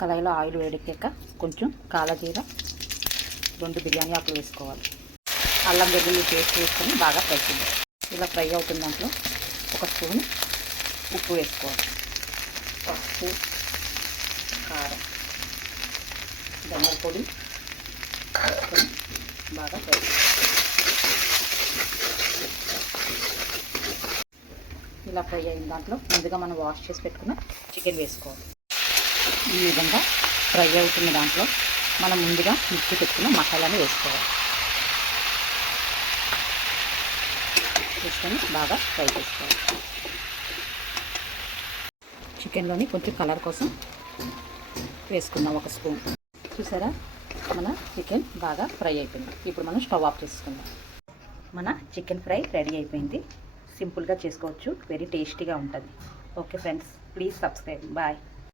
కళాయిలో ఆయిల్ వేడెక్కాక కొంచెం కాలజీర, 2 బిర్యానీ ఆకులు వేసుకోవాలి. అల్లం వెల్లుల్లి పేస్ట్ వేసుకొని బాగా ఫ్రై చేయాలి. ఇలా ఫ్రై అవుతున్న దాంట్లో 1 స్పూన్ ఉప్పు వేసుకోవాలి. పసుపు, కారం, ధనియాల పొడి వేసుకొని బాగా ఫ్రై చేయాలి. ఇలా ఫ్రై అయిన దాంట్లో ముందుగా మనం వాష్ చేసి పెట్టుకున్న చికెన్ వేసుకోవాలి. ఈ విధంగా ఫ్రై అవుతున్న దాంట్లో మనం ముందుగా మిక్సీ పెట్టుకున్న మసాలాని వేసుకోవాలి. వేసుకొని బాగా ఫ్రై చేసుకోవాలి. చికెన్లోని కొంచెం కలర్ కోసం వేసుకుందాం 1 స్పూన్. చూసారా, మన చికెన్ బాగా ఫ్రై అయిపోయింది. ఇప్పుడు మనం స్టవ్ ఆఫ్ చేసుకుందాం. మన చికెన్ ఫ్రై రెడీ అయిపోయింది. సింపుల్గా చేసుకోవచ్చు, వెరీ టేస్టీగా ఉంటుంది. Okay friends, please subscribe. Bye.